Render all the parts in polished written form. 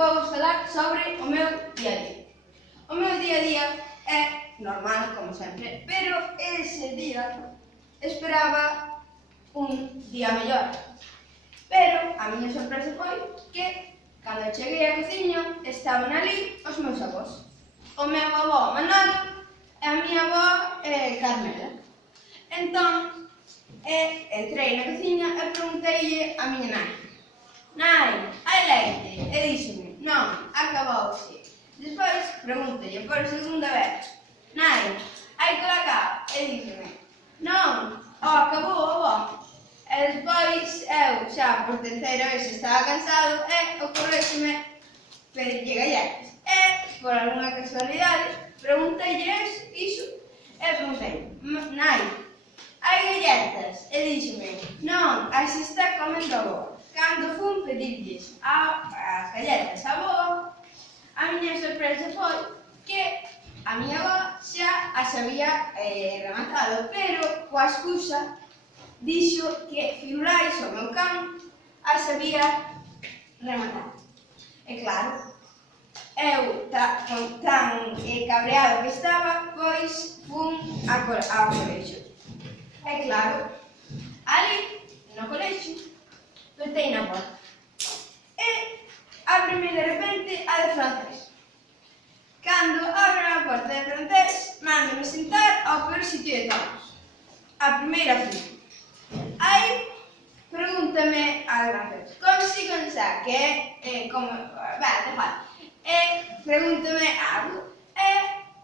vou falar sobre o meu día a día. O meu día a día é normal, como sempre, pero ese día esperaba un día mellor. Pero a miña sorpresa foi que, cando cheguei á cociña, estaban ali os meus avós. O meu avó Manolo e a miña avó Carmela. Entón, entrei na cociña e pregunteille a miña nai: "Nai, hai leite?" E díxome: "Non, acabouse." Despois preguntei por segunda vez: "Nai, hai colacao?" E díxome: "Non, acabou, avó." E despois eu, xa por terceira vez, estaba cansado e ocorréxeme pedirlle galletas. E, por algunha casualidade, pregunteille iso e preguntei: "Nai, hai galletas?" E díxome: "Non, as está comendo a avó." Cando fun pedirlles as galletas a avó, a miña sorpresa foi que a miña avó xa as había rematado, pero coa excusa dixo que Firulais, o meu can, as había rematado. E claro, eu tan cabreado que estaba, pois fun ao colexio. E claro, ali, no colexio, petei na porta. E ábreme de repente a de francés. Cando abro a porta de francés, mándome sentar ao peor sitio de todos, a primeira fila. Aí, pregúntame a de francés: "Como se consa?" Que é como... pregúntame algo. E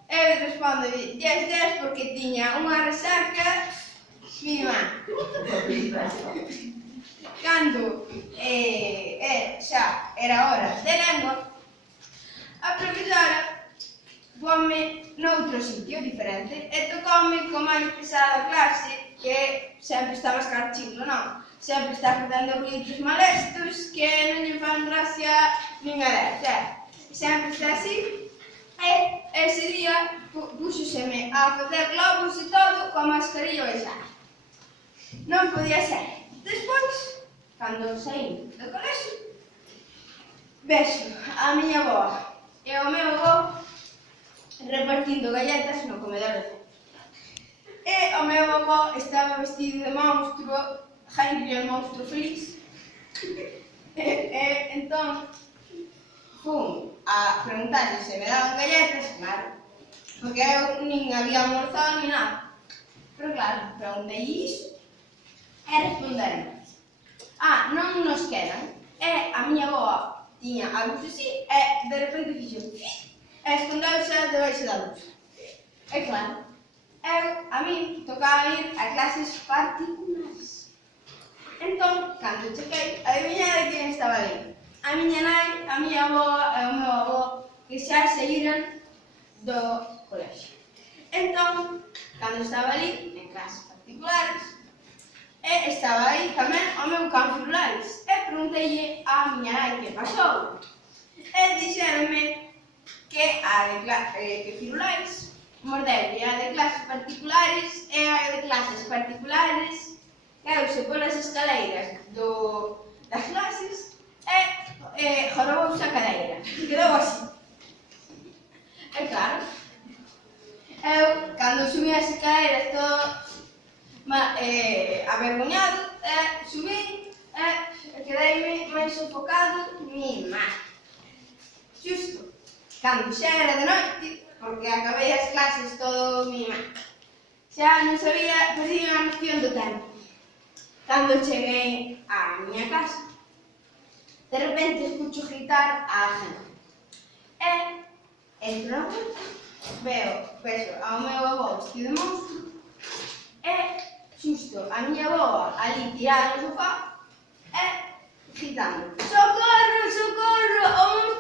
eu respondo: "Yes, porque tiña unha resaca firma." Cando xa era hora de lengua, a profesora ponme noutro sitio diferente e tocoume co máis pesado a clase, que sempre está mascar chiclo, non? Sempre está facendo ruidos molestos que non lle fan gracia nin a Deus, sempre está así. E ese día púxoseme a facer globos e todo coa mascarilla baixada. Non podía ser. Despois, cando saí do colexio, vexo a miña avó e o meu avó repartindo galletas no comedor do centro. E o meu avó estaba vestido de monstro, Heinrich el monstro feliz. Entón, fun a preguntarlle se me daban galletas, claro, porque eu nin había almorzado ni nada. Pero claro, preguntei iso e responderon: "Non nos quedan." E a miña avó tiña a luz así e de repente fixo e escondeuse debaixo da luz. E claro, a min tocaba ir a clases particulares. Entón, cando chequei, adivinade quen estaba ali? A miña nai, a miña avó e o meu avó, que xa saíran do colexio. Entón, cando estaba ali, en clases particulares, estaba aí tamén o meu can Firulais, e pregunteille a miña nai que pasou. E dixéronme que Firulais mordeulle a de clases particulares e a de clases particulares caeuse polas escaleiras das clases e jorobouse a cadeira. Quedou así. E claro, eu, cando subí as escaleiras todo avergoñado, subí e quedeime máis sofocado nin máis. Xusto cando xa era de noite, porque acabei as clases todo mimado, xa non sabía, perdí a noción do tempo. Cando cheguei á miña casa, de repente escucho gritar a xente. E entro na porta, vexo ao meu avó vestido de monstro e xusto a miña avó ali tirada no sofá e gritando: "Socorro, socorro, o monstro